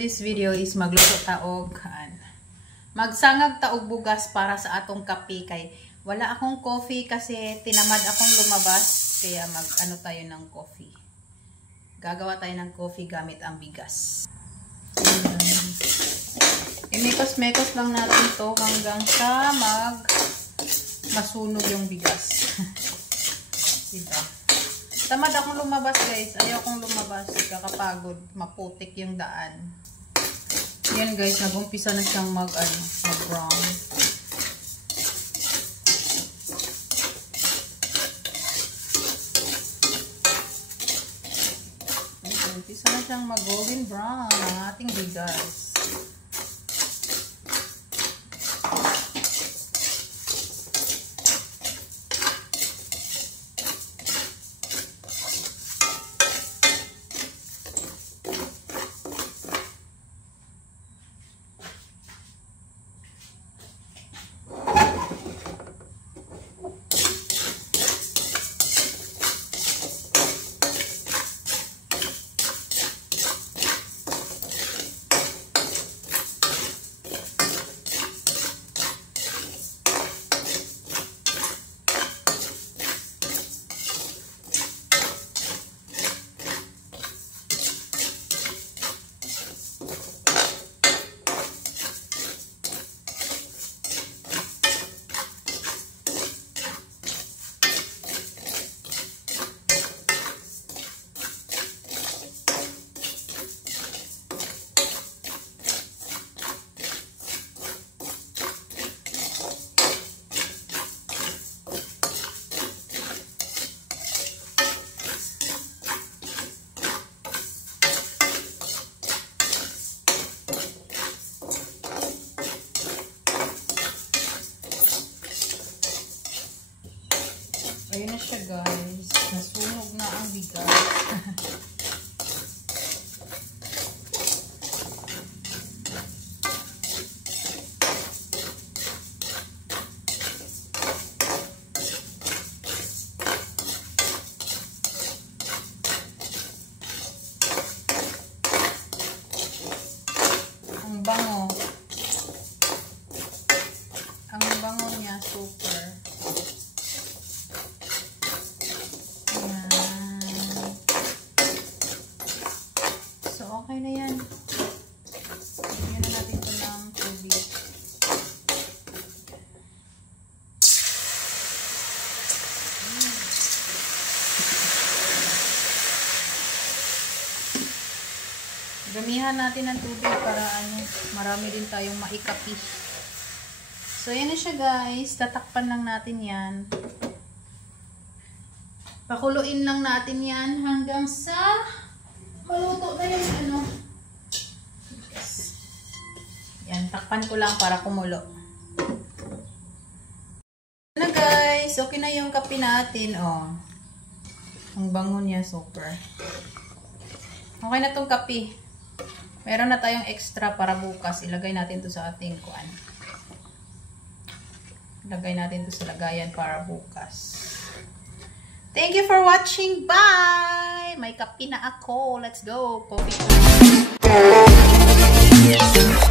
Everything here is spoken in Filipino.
this video is magluto taog magsangag taog bugas para sa atong kape kay wala akong coffee kasi tinamad akong lumabas kaya mag-ano tayo ng coffee. Gagawa tayo ng coffee gamit ang bigas. Imekos-mekos lang natin to hanggang sa masunog yung bigas. Diba? Tamad akong lumabas guys. Ayaw akong lumabas. Kakapagod. Maputik yung daan. Yan guys. Nag-umpisa na siyang mag-brown. Nag-umpisa na siyang mag-golden brown ang ating bigas. Ayun na siya guys. Nasunog na ang bigas. Ang bango. Ang bango niya super. Okay na yan. Lagyan na natin ito ng tubig. Gamihan natin ng tubig para marami din tayong maikapi. So, yan na siya guys. Tatakpan lang natin yan. Pakuluin lang natin yan hanggang sa maluto na yung yes. Yan, takpan ko lang para kumulo. Na guys, okay na yung kape natin, oh. Ang bango niya, super. Okay na tong kape. Meron na tayong extra para bukas. Ilagay natin to sa ating kuan. Ilagay natin to sa lagayan para bukas. Thank you for watching. Bye! May kape na ako. Let's go. Coffee time.